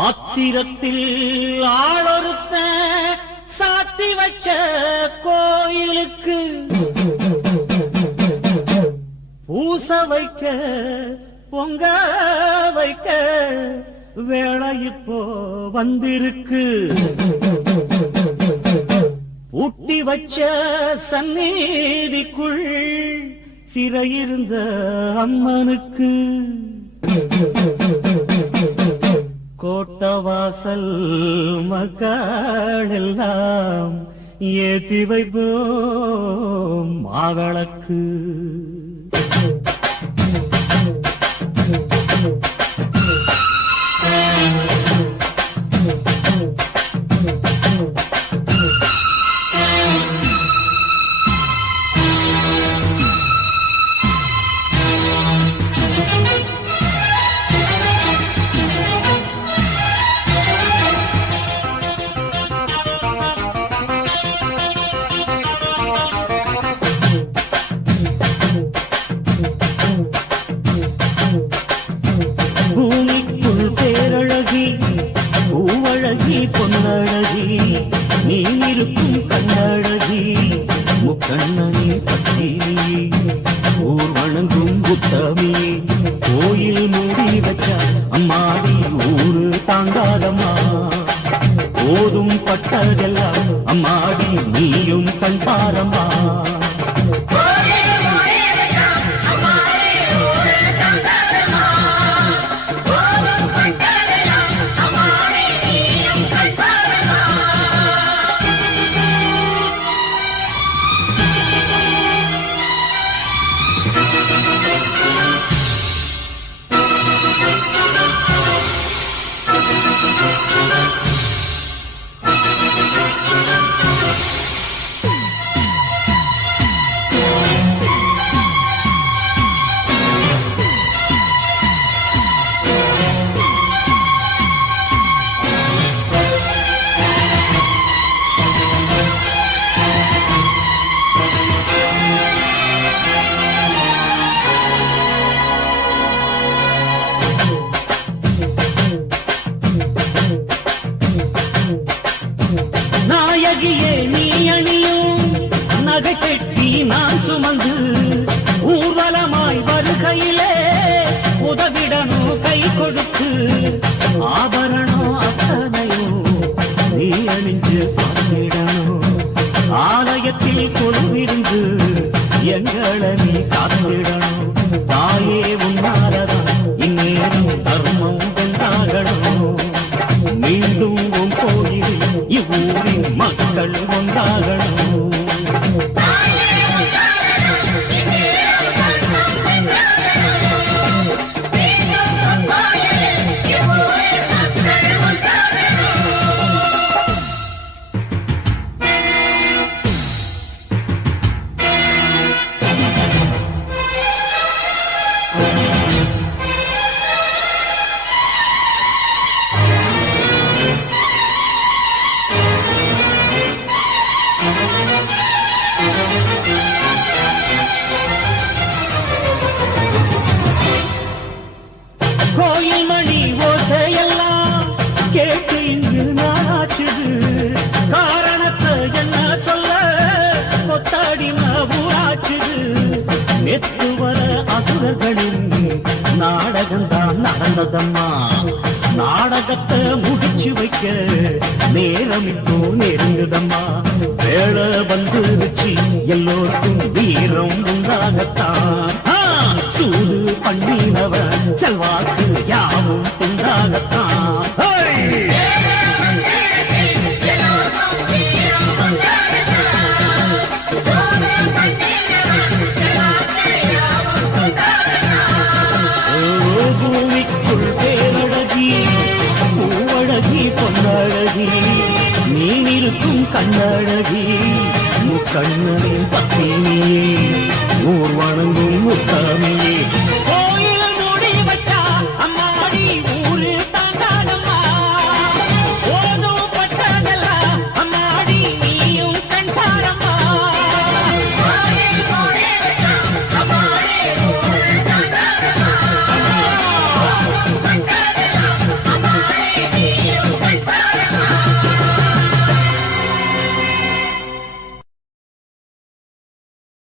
ஆத்திரத்தில் ஆளொருத்த சாத்தி வச்ச கோயிலுக்கு பூச வைக்க பொங்க வைக்க வேலை இப்போ வந்திருக்கு. ஊட்டி வச்ச சந்நீதிக்குள் சிறையிருந்த அம்மனுக்கு. வாசல் மக்களெல்லாம் ஏத்தி வைப்போம் மாவிளக்கு. பொன்னழகி நீ இருக்கும் கண்ணழகி முக்கண்ணனி பத்தினி ஊர் வணங்கும் புத்தமி கோயில் மூடி வச்ச அம்மாடி ஊரு தாங்காதம்மா. போதும் பட்டதெல்லாம் அம்மாடி நீயும் கண் பாரம்மா. நாயகியே நீ அணியும் நகை கட்டி நான் சுமந்து ஊர்வலமாய் வருகையிலே உதவிடணும் கை கொடுத்து? ஆபரணம் அத்தனையும் நீ அணிஞ்சு பார்த்திடணும் ஆலயத்தில் கொலுவிருந்து எங்களை நீ காத்திடணும் தாயே கோயிலில் இவ்வூரின் கோயில் மணி ஓசையெல்லாம் கேட்டு இங்கு நாச்சுது. காரணத்தை என்ன சொல்ல? கொத்தாடி ஊராச்சுது நெத்து வர அசுரர்களின் நாடகம் தான் நடந்ததம்மா. நாடகத்தை முடிச்சு வைக்க நேரம் இப்போ நெருங்குதம்மா. வேலை வந்துருச்சு எல்லோருக்கும் வீரம் உண்டாகத்தான். சூடு பண்ணி செல்வாக்கு யாவும் உண்டாகத்தான் பூமிக்குள் பேரழகி பூவழகி பொன்னழகி நீ இருக்கும் கண்ணழகி முக்கண்ணனின் பத்தினியே ஊர் வணங்கும்